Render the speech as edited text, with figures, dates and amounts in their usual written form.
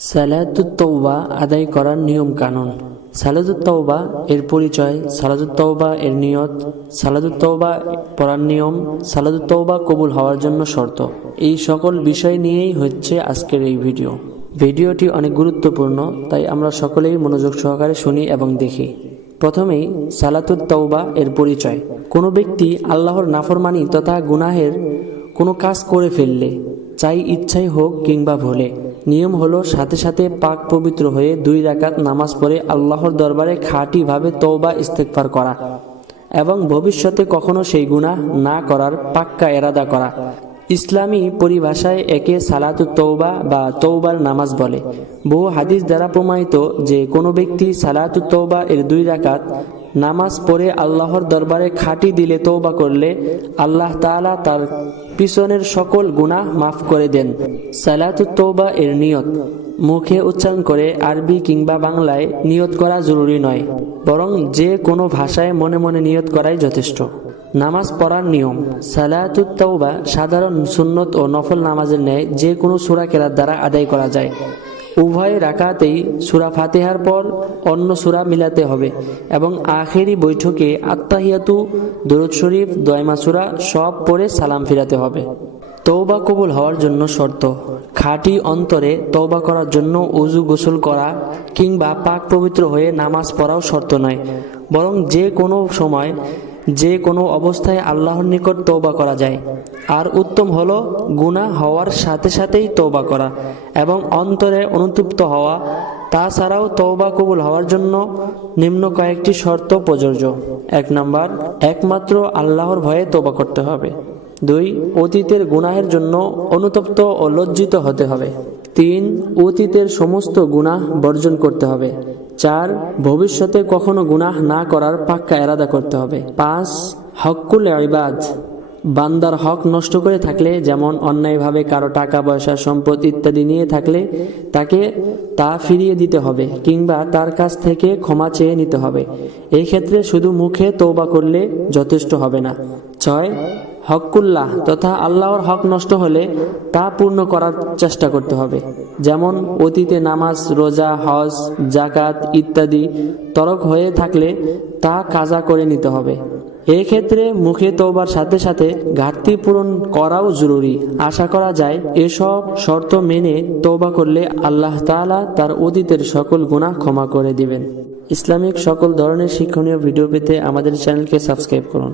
সালাতুত তওবা আদায় করার নিয়ম কানুন। সালাতুত তওবা এর পরিচয়, সালাতুত তওবা এর নিয়ত, সালাতুত তওবা পড়ার নিয়ম, সালাতুত তওবা কবুল হওয়ার জন্য শর্ত, এই সকল বিষয় নিয়েই হচ্ছে আজকের এই ভিডিওটি অনেক গুরুত্বপূর্ণ, তাই আমরা সকলেই মনোযোগ সহকারে শুনি এবং দেখি। প্রথমেই সালাতুত তওবা এর পরিচয়। কোনো ব্যক্তি আল্লাহর নাফরমানি তথা গুনাহের কোনো কাজ করে ফেললে, চাই ইচ্ছাই হোক কিংবা ভুলে, নিয়ম হলো সাথে সাথে পাক পবিত্র হয়ে 2 রাকাত নামাজ পড়ে আল্লাহর দরবারে খাঁটিভাবে তওবা ইস্তেগফার করা এবং ভবিষ্যতে কখনো সেই গুনাহ না করার পাক্কা এরাদা করা। ইসলামী পরিভাষায় একে সালাতুত তওবা বা তওবার নামাজ বলে। বহু হাদিস দ্বারা প্রমাণিত যে কোনো ব্যক্তি সালাতুত তওবা এর 2 রাকাত নামাজ পড়ে আল্লাহর দরবারে খাঁটি দিলে তওবা করলে আল্লাহ তাআলা তার পিছনের সকল গুনাহ মাফ করে দেন। সালাতুত তওবা এর নিয়ত মুখে উচ্চারণ করে আরবি কিংবা বাংলায় নিয়ত করা জরুরি নয়, বরং যে কোনো ভাষায় মনে মনে নিয়ত করাই যথেষ্ট। নামাজ পড়ার নিয়ম। সালাতুত তওবা সাধারণ সুন্নত ও নফল নামাজের ন্যায় যে কোনো সূরা কেরাত দ্বারা আদায় করা যায়। উভয় রাকাতেই সূরা ফাতিহার পর অন্য সূরা মিলাতে হবে এবং আখেরি বৈঠকে আত্তাহিয়াতু, দরুদ শরীফ, দোয়াইমা সূরা সব পড়ে সালাম ফিরাতে হবে। তওবা কবুল হওয়ার জন্য শর্ত। খাঁটি অন্তরে তওবা করার জন্য ওযু গোসল করা কিংবা পাক পবিত্র হয়ে নামাজ পড়াও শর্ত নয়, বরং যে কোনো সময় যে কোনো অবস্থায় আল্লাহর নিকট তওবা করা যায়। আর উত্তম হলো গুনাহ হওয়ার সাথে সাথেই তওবা করা এবং অন্তরে অনুতপ্ত হওয়া। তাছাড়াও তওবা কবুল হওয়ার জন্য নিম্ন কয়েকটি শর্ত প্রযোজ্য। 1 নাম্বার, একমাত্র আল্লাহর ভয়ে তওবা করতে হবে। 2, অতীতের গুনাহের জন্য অনুতপ্ত ও লজ্জিত হতে হবে। 3, অতীতের সমস্ত গুনাহ বর্জন করতে হবে। 4, ভবিষ্যতে কখনো গুনাহ না করার পাক্কা এরাদা করতে হবে। 5, হক্কুল ইবাদ, বান্দার হক নষ্ট করে থাকলে, যেমন অন্যায়ভাবে কারো টাকা পয়সা সম্পদ ইত্যাদি নিয়ে থাকলে তাকে তা ফিরিয়ে দিতে হবে কিংবা তার কাছ থেকে ক্ষমা চেয়ে নিতে হবে। এই ক্ষেত্রে শুধু মুখে তওবা করলে যথেষ্ট হবে না। 6, হক্কুল্লাহ তথা আল্লাহর হক নষ্ট হলে তা পূর্ণ করার চেষ্টা করতে হবে, যেমন অতীতে নামাজ, রোজা, হজ, জাকাত ইত্যাদি তরক হয়ে থাকলে তা কাজা করে নিতে হবে। এই ক্ষেত্রে মুখে তওবার সাথে সাথে ঘাটতি পূরণ করাও জরুরি। আশা করা যায় এসব শর্ত মেনে তওবা করলে আল্লাহ তাআলা তার অতীতের সকল গুনাহ ক্ষমা করে দিবেন। ইসলামিক সকল ধরনের শিক্ষণীয় ভিডিও পেতে আমাদের চ্যানেলকে সাবস্ক্রাইব করুন।